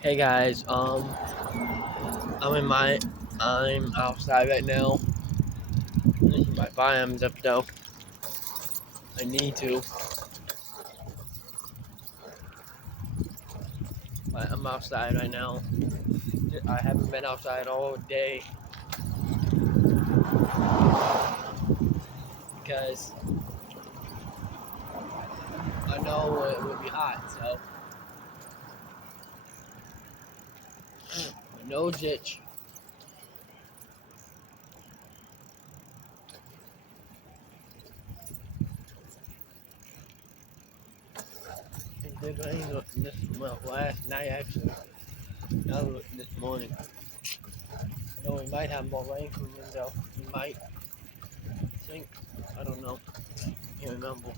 Hey guys, I'm in my I'm outside right now. My volume's up though. I need to. But I'm outside right now. I haven't been outside all day because I know it would be hot. So my nose itch. It did rain last night actually. Not this morning. I know we might have more rain coming though. We might think. I don't know. Can't remember.